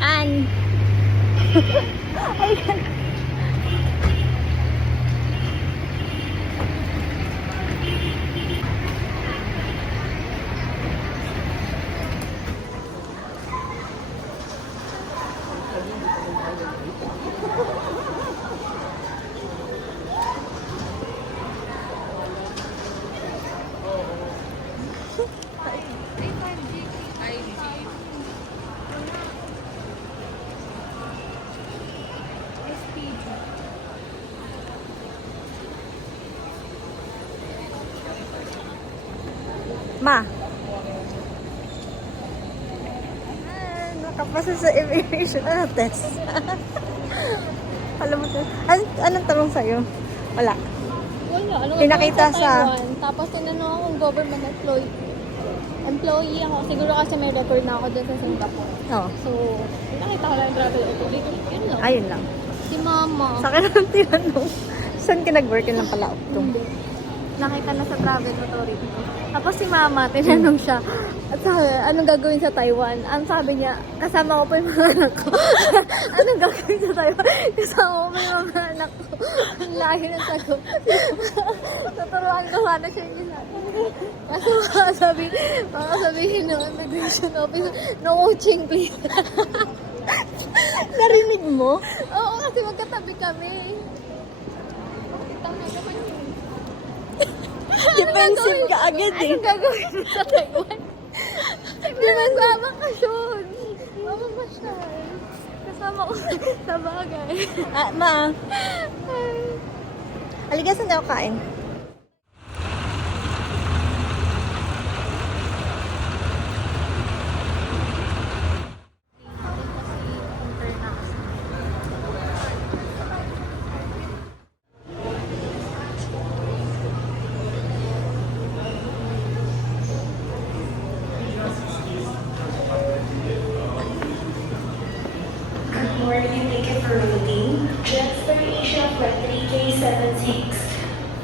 An. Ma. Nakapasa sa immigration test. Alam mo to. Anong tanong sa'yo? Wala. Wala. Ano Pinakita sa Taiwan. Tapos tinanong akong government employee ako. Siguro kasi may record na ako dun sa Singapore. Oh. So, nakita ko lang yung travel authority. Yun lang. Ayun lang. Si mama. Sa akin ang tinanong. Saan ka nag-workin lang pala? Hindi. Nakita na sa travel authority. Tapos si mama, tinanong siya, at sabi, anong gagawin sa Taiwan? Ang sabi niya, kasama ko pa yung mga anak ko. Anong gagawin sa Taiwan? Kasama ko pa yung mga anak ko. Ang lahi ng sagot. Tuturuan ko sana siya yung isa. Kasi baka sabihin ng immigration officer, no coaching please. Narinig mo? Oo, kasi magkatabi kami. Tama naman yun. Defensive ka agad eh. Anong gagawin mo sa Taiwan? Di ba sa bakasyon? Mamamasyal. Kasama ko sa bagay. Ah, ma. Halika, saan daw kain? Morning, thank you for waiting. Jetstar Asia Flight 3K76,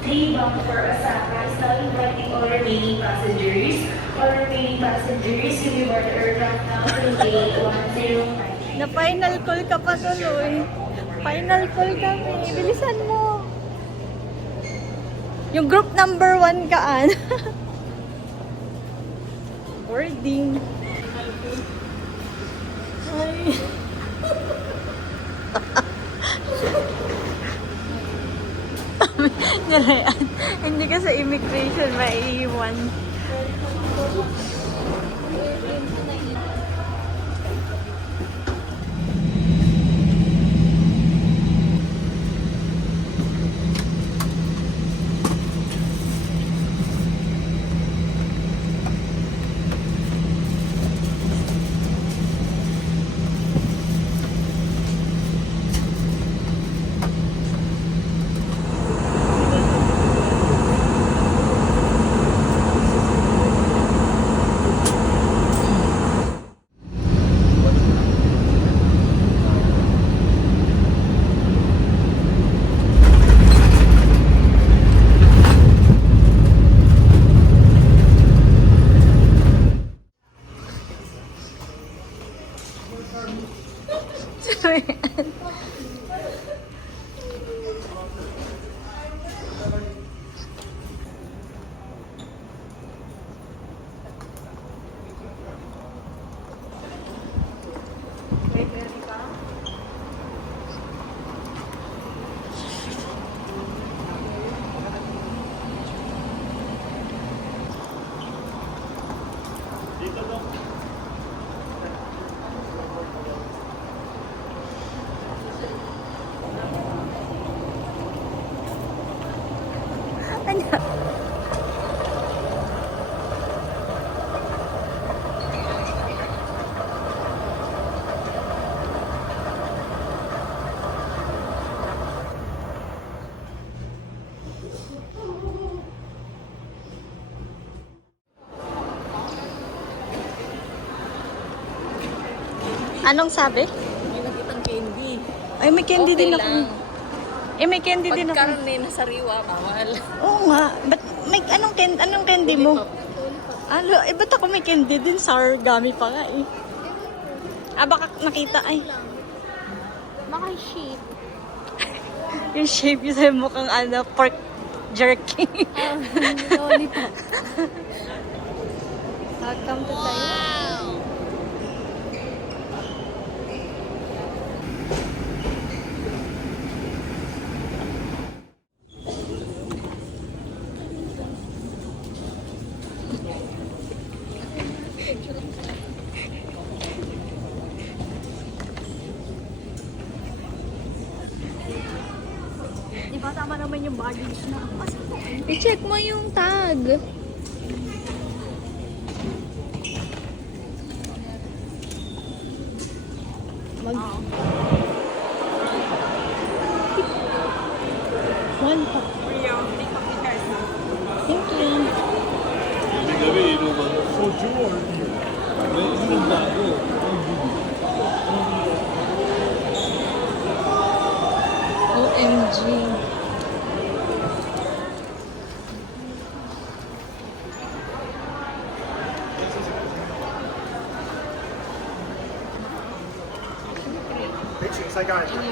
3 bound for Osaka, is now inviting all remaining passengers. All remaining passengers will be board the aircraft now from gate 109. Na-final call ka pa tuloy. Final call kami. Bilisan mo. Yung group number 1 kaan. Boarding. Ay. Narayan. Hindi ka sa immigration maiiwan. Anong sabi? May nakitang Ay, may candy Okay din ako. lang. May candy din ako. Pagkarne na sariwa, bawal. Oo nga. Ba't may anong candy mo? Ano, ba't ako may candy din? Sour gummy pa nga eh. Baka nakita ay. Baka sheep. Yung shape yun sa'yo mukhang pork jerky. Lollipop. Welcome to Taiwan. Di ba tama naman yung baggage na? I-check mo yung tag. One pa. Thank you. OMG.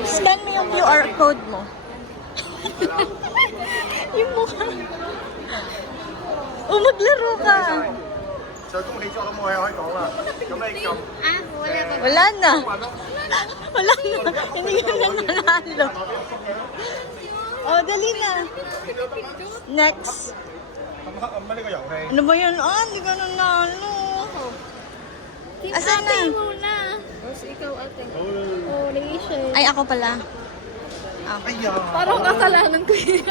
Scan mo yung QR code mo. Yung mukha. Maglaro ka. 就恭喜咗咁，我可以講啦。咁你撳 Wala na. Wala na. Hindi ka na nanalo. Dali na. Next. 咁黑暗咩呢個遊戲？ Ano ba yun? Hindi ka nanalo. Asan na? Muna. Tapos ikaw ate. Oh, Rachel. Ay, ako pala. 哎呀！ Parang kasalanan ko yun.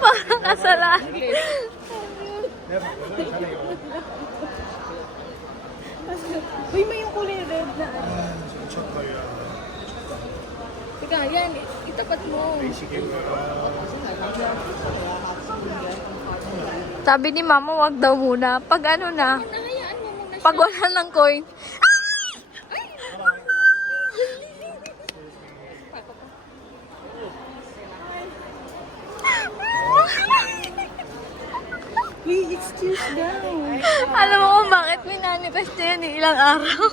Parang kasalanan. Uy, may yung kulay red na. 出去啊！ Teka, yan. Itapat mo. 俾次機會啦。 Sabi ni mama, wag daw muna. Pag ano na, pag wala ng coin. Wait, excuse daw. Alam mo kung bakit minanifest niya yan ilang araw.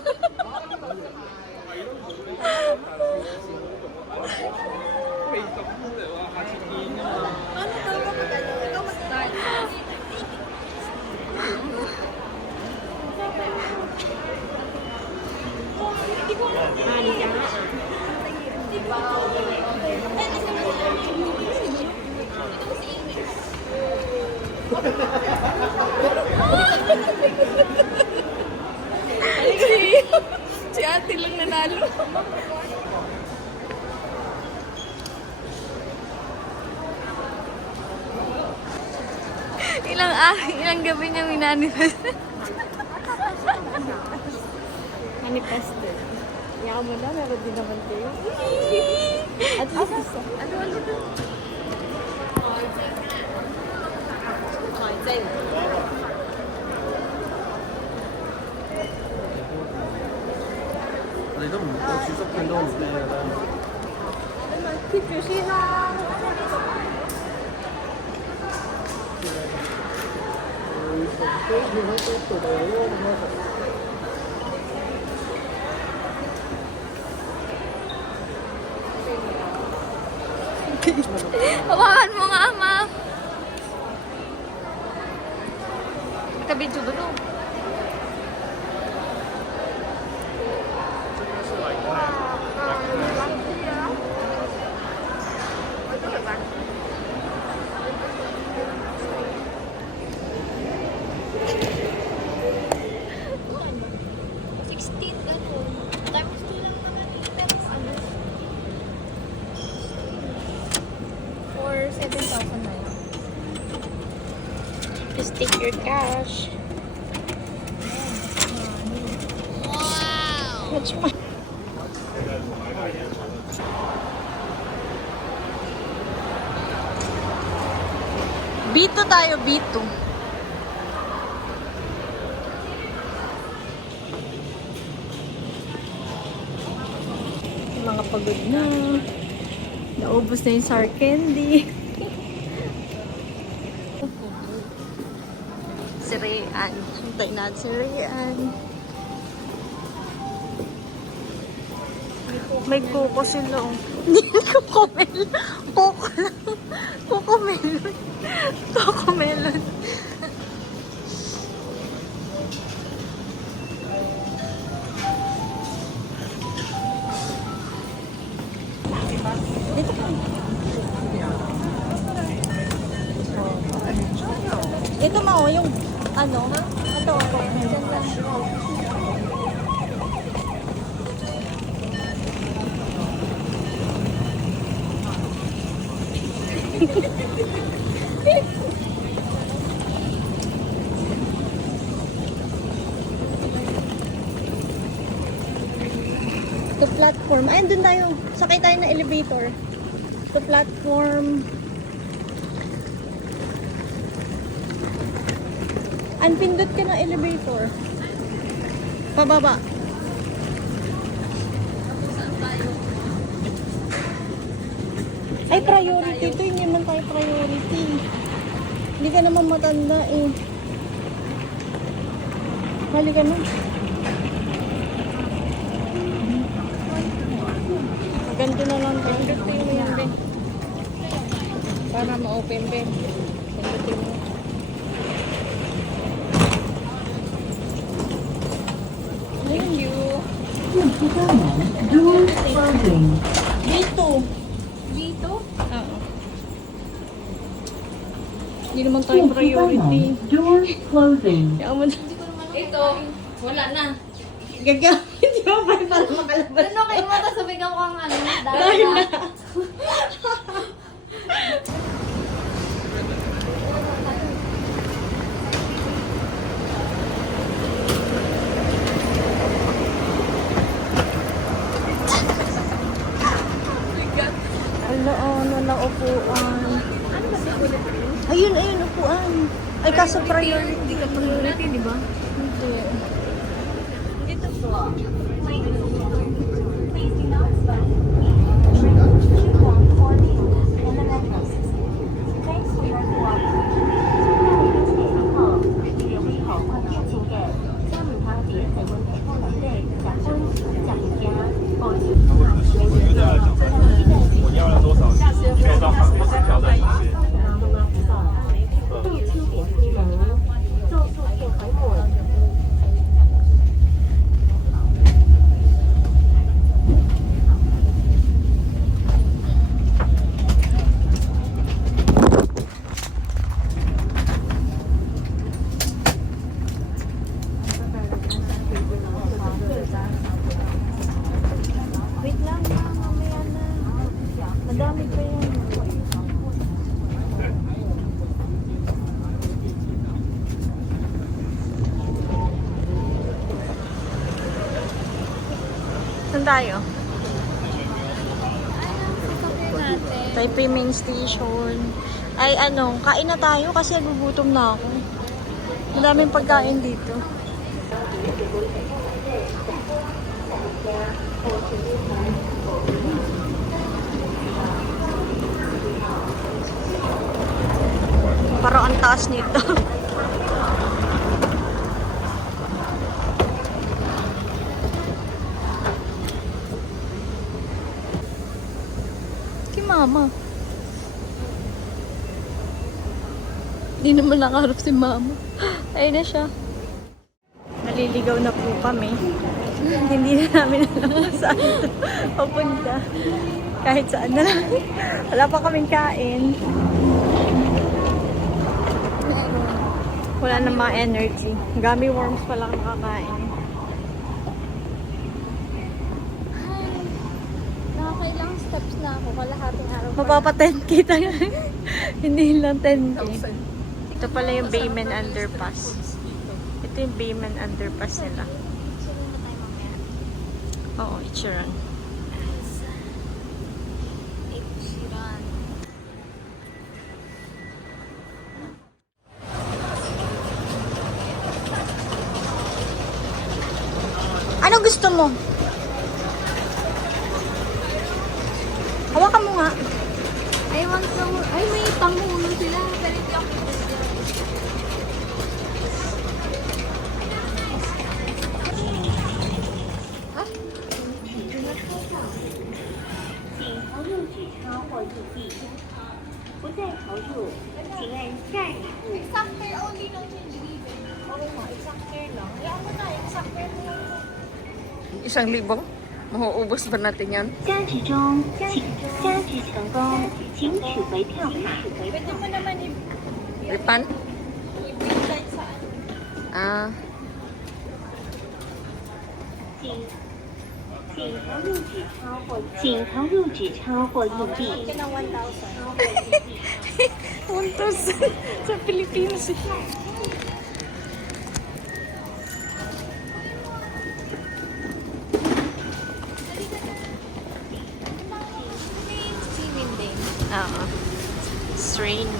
Si ate lang nanalo. Ilang gabi niya minanifest. Manifested. Yaman mo na, meron din naman kayo. At least, ano dito? Hawakan mo nga, ma. Kabidyo ba to? For 7,000 na lang. Just take your cash. Wow! What's my... B2 tayo, B2. Mga mga pagod na. Naubos na yung sour candy. Si Rayan. Hintay natin si Rayan. May kuko sila. Oh. Hindi kuko melon. Kuko lang. Kuko melon. Kuko melon. Dito ka. Ito mo, yung ano? Ito, to platform. Ayun, dun tayo. Sakay tayo ng elevator. To platform. Pindot ka ng elevator. Pababa. Ay, priority ito. Hindi naman tayo priority. Hindi ka naman matanda eh. Hali ka na. Ganito na lang. Ganito mo yan, Ben. Para ma-open, Ben. Ganito mo. Thank you. Door closing. Dito. Dito? Oo. Hindi naman tayo priority. Door closing. Kaya mo Ito. Wala na. gagamit yung pa para makalabas. Ano kayo mo? Tapos sabihan ko ang ano. Dahil Dahil na. na. Ano, ano na upuan. Ayun, ayun, upuan. Ay, kaso priority. Hindi ka priority, di ba? Hindi. Dito po. Please do not spend for the elevators. Thanks for your cooperation. 後，要為航空出境嘅三名客點就會提供兩地夾分夾價，保持我要了多少？可以到旁边去挑战一些。到秋點之後，做速票海門。Wait lang na, mamaya na. Madami pa yan. Saan tayo? Natin. Taipei Main Station. Ay ano, kain na tayo kasi nagugutom na ako. Madaming pagkain dito. Parang ang taas nito. Kay mama. Hindi naman nakaharap si mama. Ayun na siya. Naliligaw na po kami. Hindi na namin alam kung saan ito papunta. Kahit saan na lang. Wala pa kaming kain. Wala na mga energy. Gummy worms pa lang nakakain. Nakakailang steps na ako. Kalahating araw pa. Mapapa 10k tayo. Hindi lang 10k. Ito pala yung Bayman Underpass. Ito yung Bayman Underpass nila. Oo, Ichiran. Ano gusto mo? Ay, ay, may pangulo sila. Pero hindi ako exact pair only ng change given. Oo nga, exact pair lang. Hayaan mo na, exact pair mo lang. 1,000? Mauubos ba natin yan? 加值中，加值成功，请取回票卡。 Pwede mo naman Ripan? i-decide sa ano. Ah, 请投入纸钞或硬币。 Ka ng 1,000. 1,000 sa Pilipinas. Swimming din. Oo. It's raining.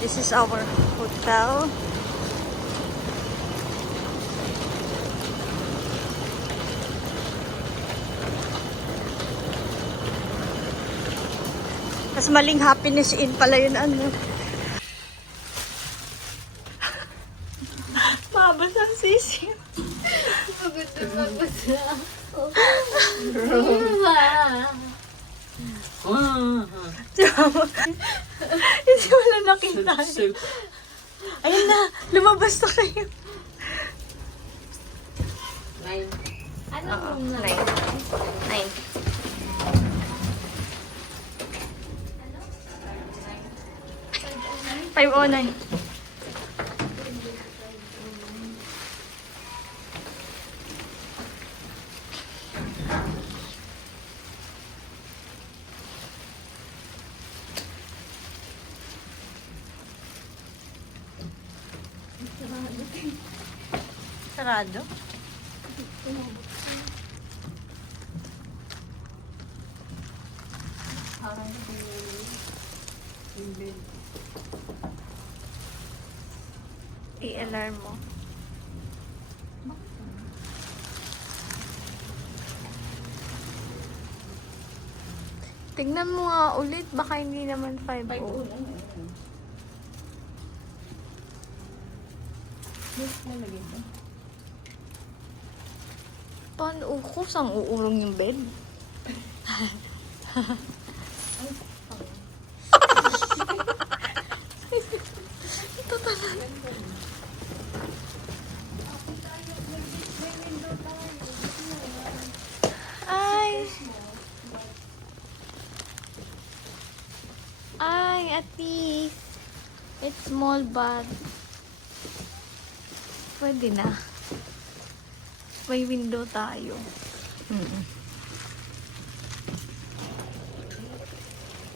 This is our hotel. Mas maling happiness in pala yun ano. Mabas ang sisiw. Pagod na pagod na. Diba? Hindi wala nakita. Ayun na, lumabas na kayo. Ano room na? 9. Five oh nine. Sarado? I-alarm mo. Tingnan mo nga ulit, baka hindi naman 5-0. Paano ko? Saan uurong yung bed? Ito talaga. Ay! Ay, at least it's small but pwede na. May window tayo.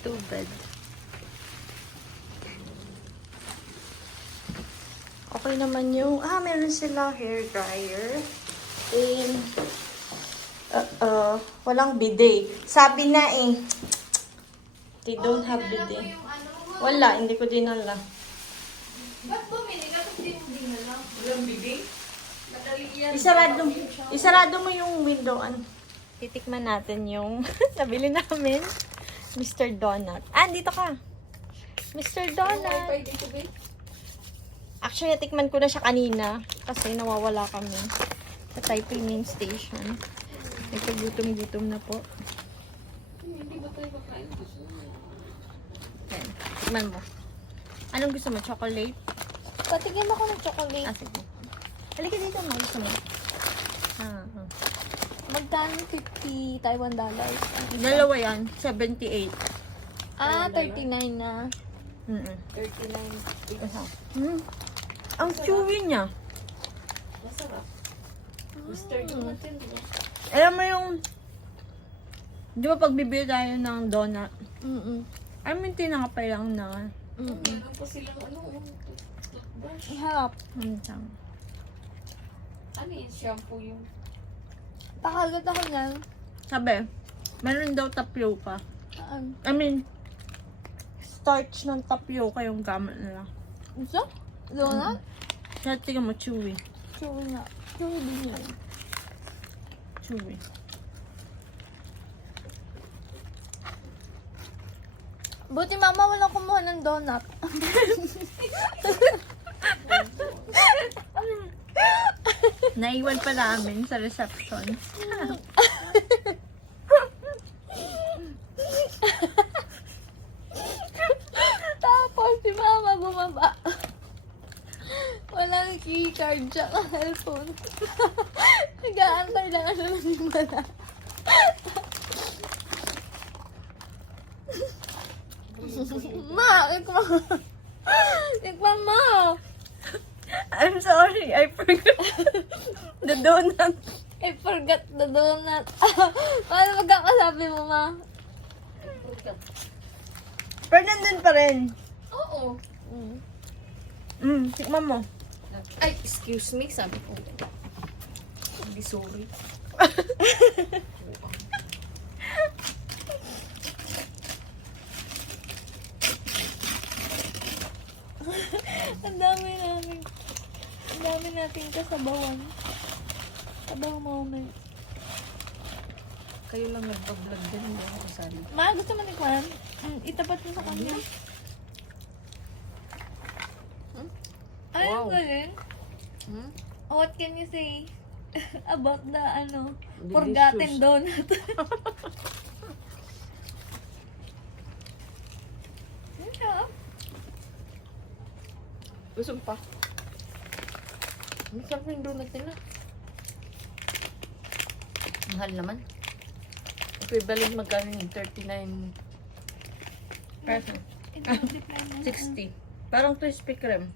Two bed. Okay naman yung, meron silang hair dryer. And, walang bidet. Sabi na eh, they don't have bidet. Wala, hindi ko din alam. Ba't bumili ka? Ba't di mo dinala? Walang bibig? Madali yan. Isarado mo yung window. Titikman natin yung nabili namin. Mr. Donut. Dito ka. Mr. Donut. dito, babe? Actually, natikman ko na siya kanina kasi nawawala kami sa Taipei main station. Nagkagutom-gutom na po. Hindi ba tayo kakain? Yan. Tikman mo. Anong gusto mo? Chocolate? Patigyan mo ko ng chocolate. Sige. Halika dito, mo. Gusto mo? Magkano 50 Taiwan dollars? Dalawa yan. 78. 39 na. 39. Ang chewy niya. Alam mo yung, di ba pag bibili tayo ng donut, alam mo yung tinakapay lang na, Ihap. Ano yung shampoo yung? Pakagat ako niyan. Sabi, Meron daw tapioca. Um, I mean, starch ng tapioca yung gamit nila. Isa? Donut? Kaya tingnan mo, chewy. Chewy nga. Chewy din yun. Chewy. Buti mama walang kumuha ng donut. Naiwan pa namin sa reception. Tapos si mama bumaba. Walang keycard siya ka cellphone. Nag-aantay lang ano ng himala. Ma! Ikman mo! I'm sorry, I forgot the donut. I forgot the donut. Paano magkakasabi mo, ma? Pero nandun pa rin. Oo. Tikman mo. Ay, excuse me, sabi ko. Hindi sorry. Ang dami nating kasabawan. Sabaw moment. Kayo lang nagpa-vlog din, hindi ako kasali. Ma, gusto mo tikman? Itapat mo sa kanya. Ay, Wow. ang galing. Hmm? What can you say about the, Delicious. forgotten donut? Yeah. Busog pa. Ang sarap yung donut nila. Mahal naman. Equivalent magkano yung 39, Peso. Ito, multiply mo. 60. Parang crispy kreme.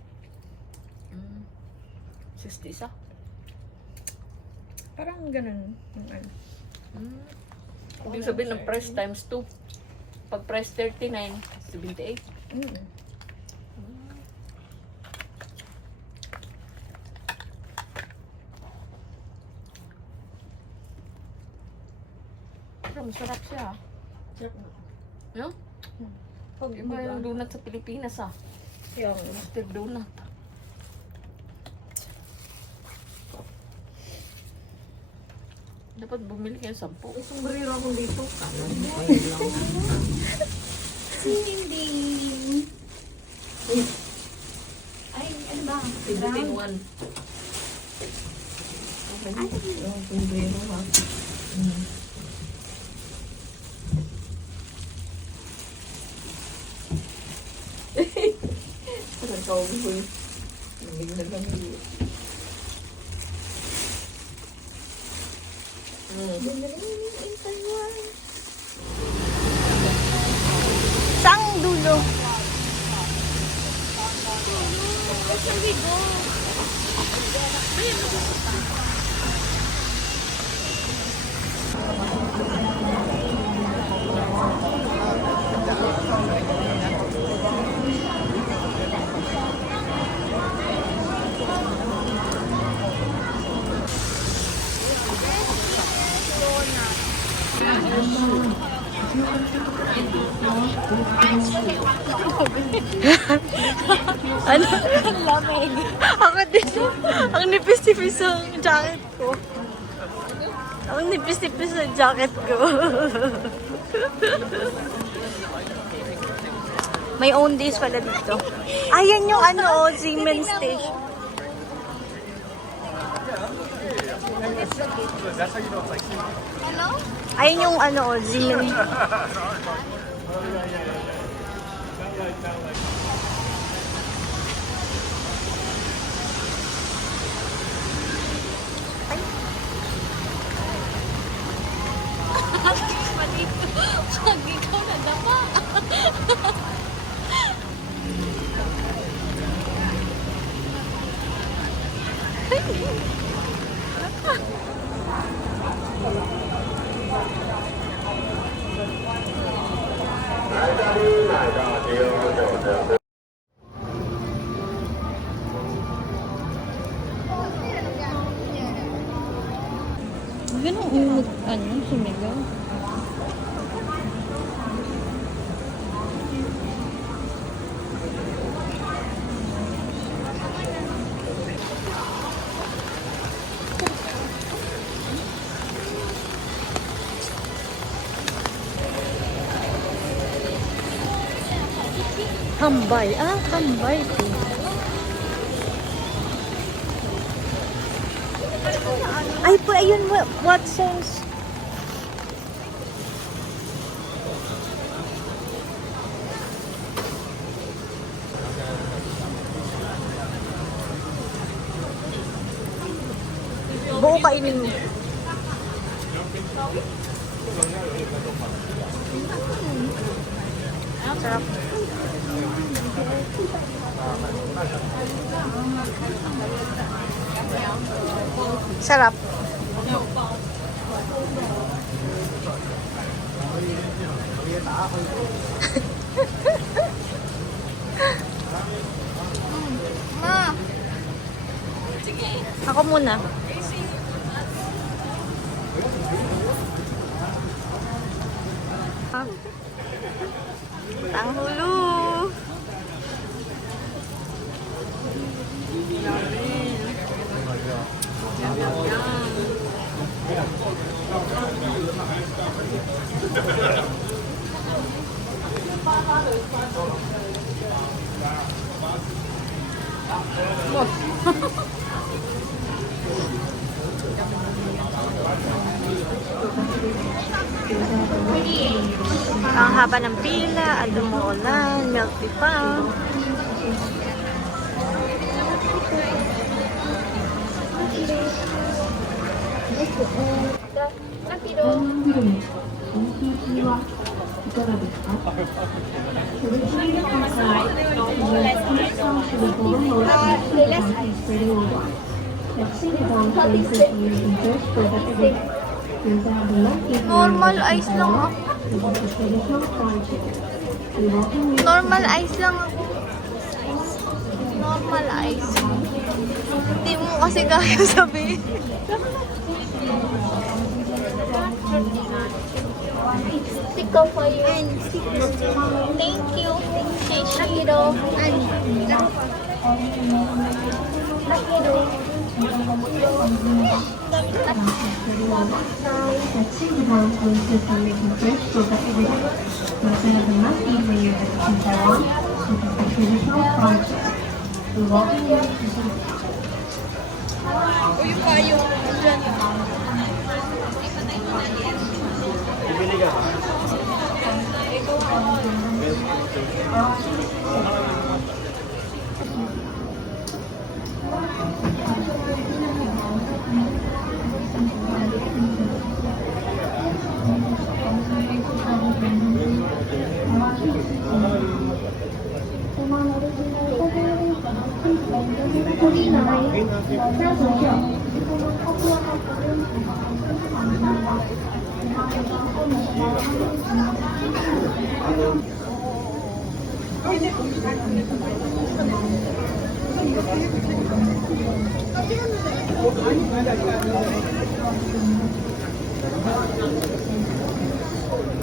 60 isa. Parang ganun. Yung ano. Ibig sabihin ng price times 2. Pag price 39, 78. Mm. Pero masarap siya. No? Pag Iba yung donut sa Pilipinas yung Master donut. Dapat bumili kayo 10. sombrero ako dito. Ay, ano ba? Pibutin 1. Yung sombrero ha. Parang cowboy. Lamig na lamig. Sang dulo. Ano? Lamig. Ako din. Ang nipis-nipis ang jacket ko. Ang nipis-nipis ang jacket ko. May own days pala dito. Ayan yung ano, Siemens Station. Hello? Ayun yung ano, Siemens. Pag ikaw nadapa. Ganun umot, ano, sumigaw. Kambay. Ah, kambay po. Ay po, ayun, Watsons. Buo kainin mo. Sarap. Sarap. Ma! Ako muna. Tanghulo. Ang haba ng pila, at dumuulan, milk tea pa. Normal ice lang ako. Normal ice lang ako. Normal ice. Hindi mo kasi kaya sabihin. Stick ko for you. Thank you. Shishiro. Nakiro.